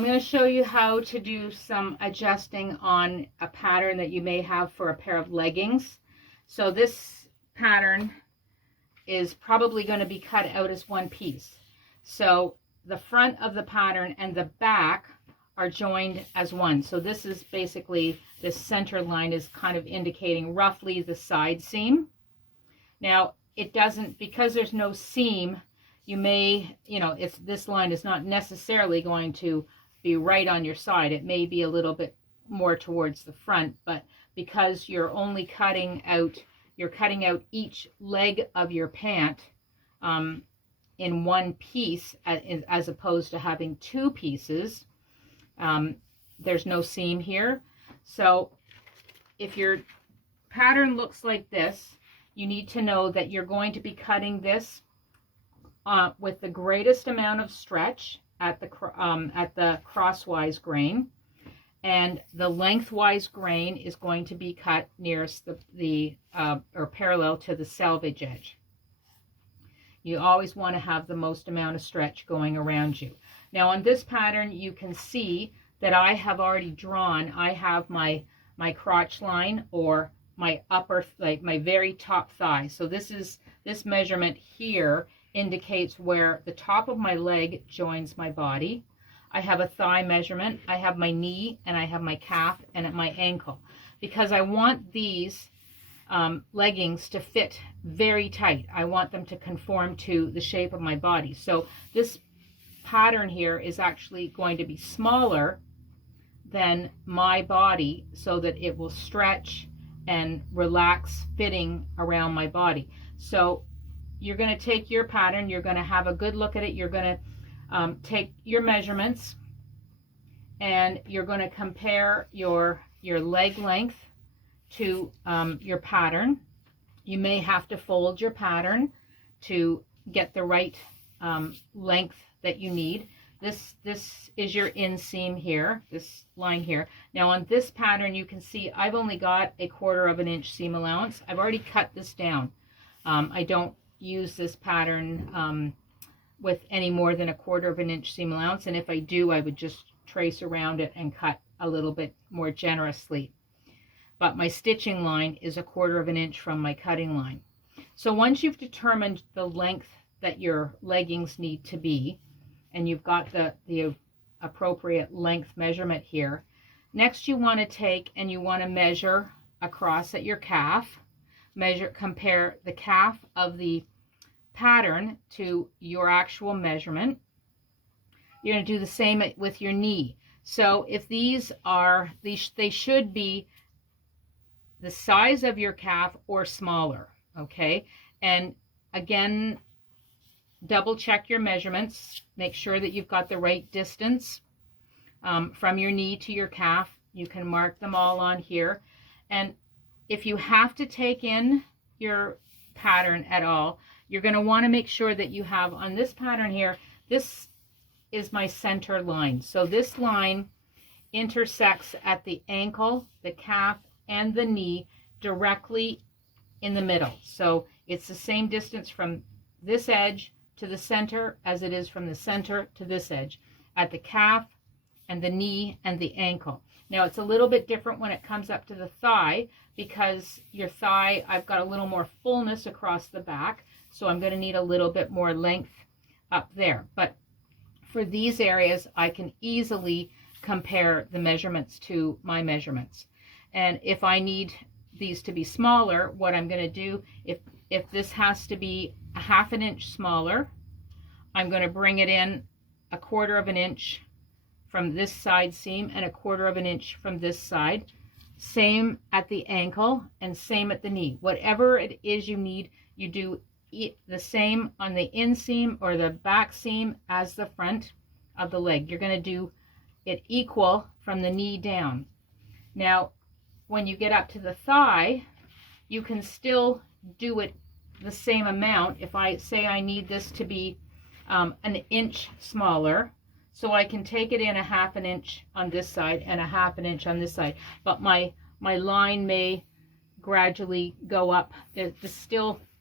I'm going to show you how to do some adjusting on a pattern that you may have for a pair of leggings. So this pattern is probably going to be cut out as one piece. So the front of the pattern and the back are joined as one. So this is basically, this center line is kind of indicating roughly the side seam. Now it doesn't, because there's no seam, you may, this line is not necessarily going to be right on your side. It may be a little bit more towards the front, but because you're only cutting out, you're cutting out each leg of your pant in one piece as opposed to having two pieces. There's no seam here. So if your pattern looks like this, you need to know that you're going to be cutting this with the greatest amount of stretch at the crosswise grain, and the lengthwise grain is going to be cut nearest or parallel to the selvage edge. You always want to have the most amount of stretch going around you. Now on this pattern, you can see that I have already drawn, I have my crotch line, or my upper, like my very top thigh. So this measurement here indicates where the top of my leg joins my body. I have a thigh measurement, I have my knee, and I have my calf and my ankle, because I want these leggings to fit very tight. I want them to conform to the shape of my body. So this pattern here is actually going to be smaller than my body so that it will stretch and relax fitting around my body. So you're going to take your pattern, you're going to have a good look at it, you're going to take your measurements, and you're going to compare your leg length to your pattern. You may have to fold your pattern to get the right length that you need. This is your inseam here, this line here. Now on this pattern, you can see I've only got 1/4 of an inch seam allowance. I've already cut this down. I don't use this pattern with any more than 1/4 of an inch seam allowance, and if I do, I would just trace around it and cut a little bit more generously. But my stitching line is 1/4 of an inch from my cutting line. So once you've determined the length that your leggings need to be, and you've got the appropriate length measurement here, next you want to take and you want to measure across at your calf. Compare the calf of the pattern to your actual measurement. You're going to do the same with your knee. So if they should be the size of your calf or smaller, okay? And again, double check your measurements. Make sure that you've got the right distance from your knee to your calf. You can mark them all on here. And if you have to take in your pattern at all, you're going to want to make sure that you have on this pattern here, this is my center line. So this line intersects at the ankle, the calf, and the knee directly in the middle. So it's the same distance from this edge to the center as it is from the center to this edge at the calf and the knee and the ankle. Now it's a little bit different when it comes up to the thigh, because your thigh, I've got a little more fullness across the back, so I'm going to need a little bit more length up there. But for these areas, I can easily compare the measurements to my measurements. And if I need these to be smaller, what I'm going to do, if this has to be 1/2 an inch smaller, I'm going to bring it in 1/4 of an inch from this side seam and 1/4 of an inch from this side. Same at the ankle and same at the knee. Whatever it is you need, you do the same on the inseam or the back seam as the front of the leg. You're going to do it equal from the knee down. Now, when you get up to the thigh, you can still do it the same amount. If I say I need this to be an inch smaller, so I can take it in 1/2 an inch on this side and 1/2 an inch on this side, but my line may gradually go up.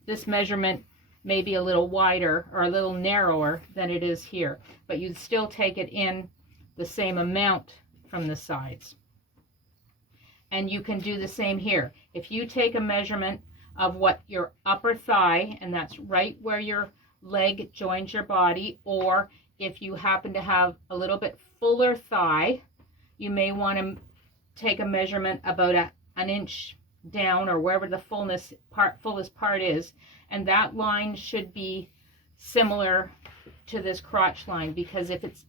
This measurement may be a little wider or a little narrower than it is here, but you'd still take it in the same amount from the sides. And you can do the same here. If you take a measurement of what your upper thigh, and that's right where your leg joins your body, or if you happen to have a little bit fuller thigh, you may want to take a measurement about an inch down, or wherever the fullest part is, and that line should be similar to this crotch line, because if it's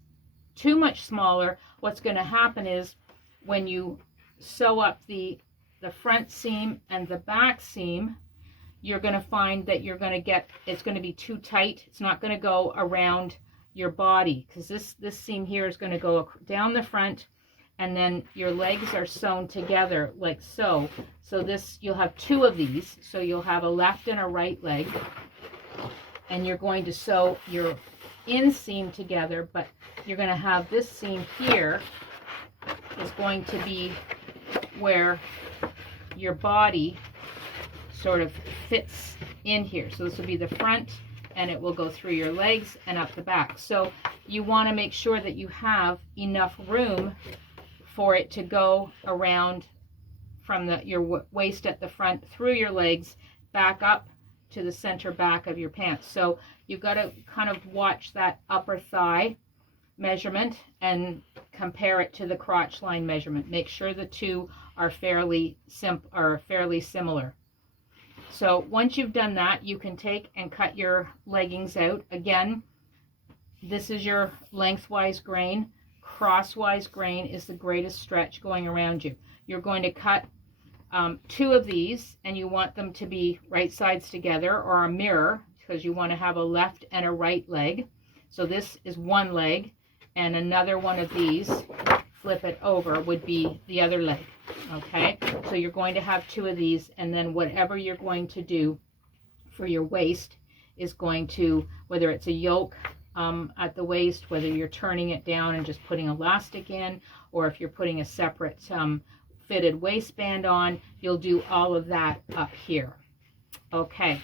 too much smaller, what's going to happen is when you sew up the front seam and the back seam, you're going to find that it's going to be too tight. It's not going to go around your body, because this seam here is going to go down the front, and then your legs are sewn together like so. So you'll have two of these. So you'll have a left and a right leg, and you're going to sew your inseam together, but you're going to have this seam here is going to be where your body sort of fits in here. So this will be the front, and it will go through your legs and up the back. So you want to make sure that you have enough room for it to go around from your waist at the front, through your legs, back up to the center back of your pants. So you've got to kind of watch that upper thigh measurement and compare it to the crotch line measurement. Make sure the two are fairly similar. So once you've done that, you can take and cut your leggings out. Again, this is your lengthwise grain. Crosswise grain is the greatest stretch going around you. You're going to cut two of these, and you want them to be right sides together, or a mirror, because you want to have a left and a right leg. So this is one leg, and another one of these, flip it over, would be the other leg. Okay, so you're going to have two of these, and then whatever you're going to do for your waist is going to, whether it's a yoke at the waist, whether you're turning it down and just putting elastic in, or if you're putting a separate fitted waistband on, you'll do all of that up here. Okay,